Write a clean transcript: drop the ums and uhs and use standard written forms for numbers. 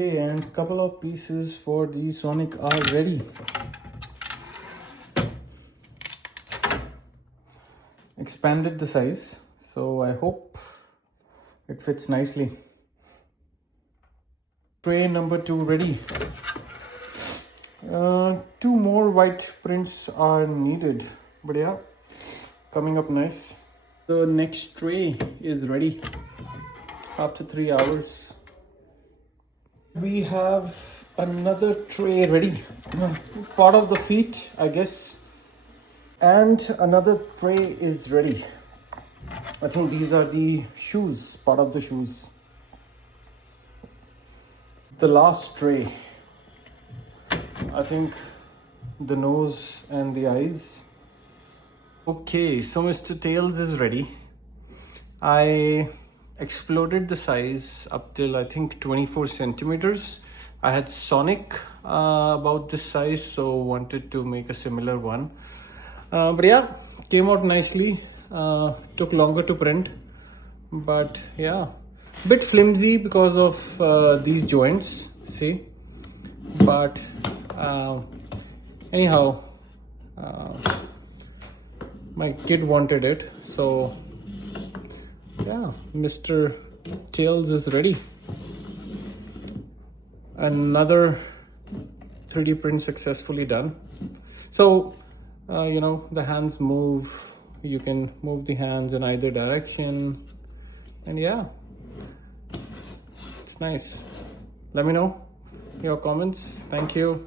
Okay, and couple of pieces for the Sonic are ready. Expanded the size, so I hope it fits nicely. Tray number 2 ready. 2 more white prints are needed, but yeah, coming up nice. The next tray is ready after 3 hours. We have another tray ready, part of the feet, I guess, and another tray is ready. I think these are the shoes, part of the shoes. The last tray, I think the nose and the eyes. Okay, so Mr. Tails is ready. I exploded the size up till I think 24 centimeters. I had Sonic about this size, so wanted to make a similar one. But yeah, came out nicely. Took longer to print, but yeah, bit flimsy because of these joints, see, but anyhow, my kid wanted it, so yeah, Mr. Tails is ready. Another 3D print successfully done. So you know, the hands move, you can move the hands in either direction, and yeah, it's nice. Let me know your comments. Thank you.